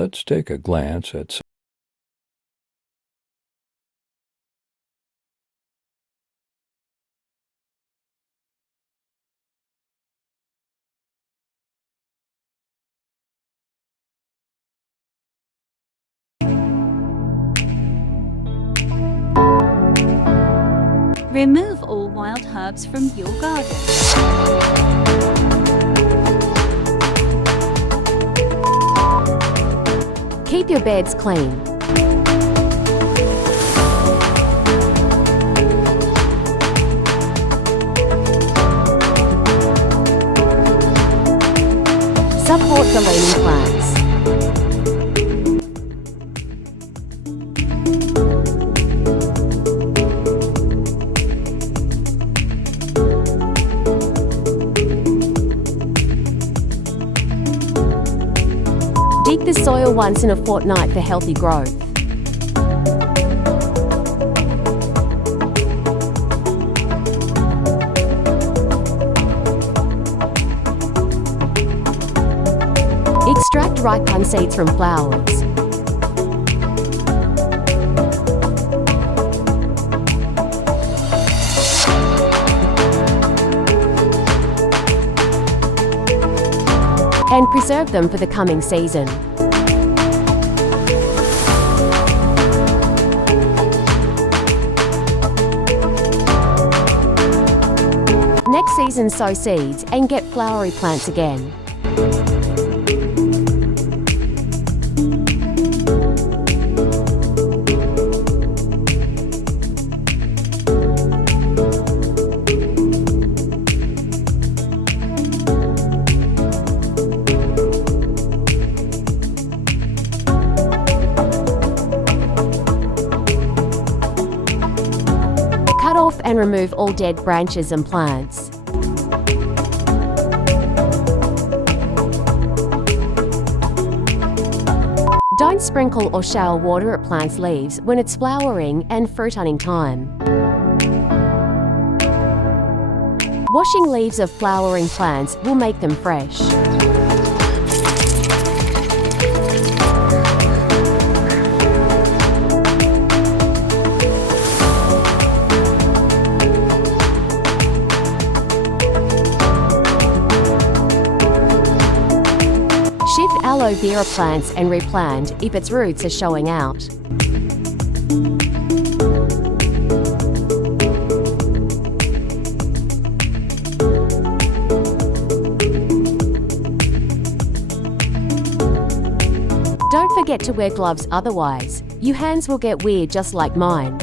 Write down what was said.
let's take a glance at Remove all wild herbs from your garden. Keep your beds clean. Support the leaning plants. Dig the soil once in a fortnight for healthy growth. Extract ripe pun seeds from flowers. And preserve them for the coming season. Next season, sow seeds and get flowery plants again. Cut off and remove all dead branches and plants. Don't sprinkle or shower water at plants' leaves when it's flowering and fruit hunting time. Washing leaves of flowering plants will make them fresh. Shift aloe vera plants and replant if its roots are showing out. Don't forget to wear gloves, otherwise, your hands will get weird just like mine.